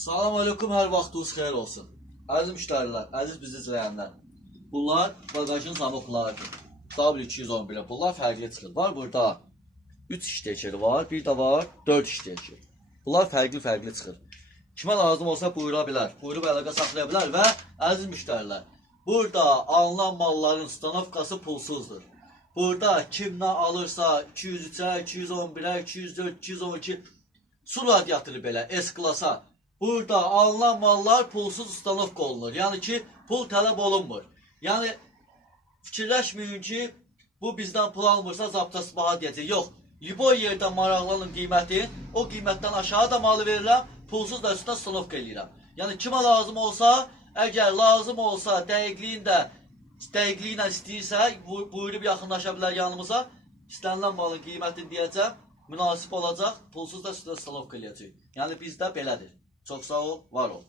Salam aleyküm, hər vaxtınız xeyir olsun. Əziz müştərilər, əziz bizi izləyənlər. Bunlar bagajın zamoklarıdır. W211, bunlar fərqli çıxır. Var burada 3 iştekeri var, bir də var 4 işteker. Bunlar fərqli çıxır. Kimə lazım olsa buyura bilər, buyurub əlaqə saxlaya bilər və əziz müştərilər, burada alınan malların stanovkası pulsuzdur. Burada kimdən alırsa 203-ə, 211-ə, 204, 212 su radiatoru belə S-klasa. Burada alınan mallar pulsuz ustanovka olunur. Yəni ki, pul tələb olunmur. Yəni, fikirləşməyin ki, bu bizdən pul almırsa zaptası baha deyəcək. Yox, liboy yerdən maraqlanın qiymətin, o qiymətdən aşağı da malı verirəm, pulsuz da üstündə ustanovka eləyirəm. Yəni, kimə lazım olsa, əgər lazım olsa, dəqiqliyi ilə istəyirsə, buyurub yaxınlaşa bilər yanımıza, istənilən malın qiymətini deyəcəm, münasib olacaq, pulsuz da üstündə ustanovka eləyəcək. Yəni, bizdə belədir. Çox sağ ol, var ol.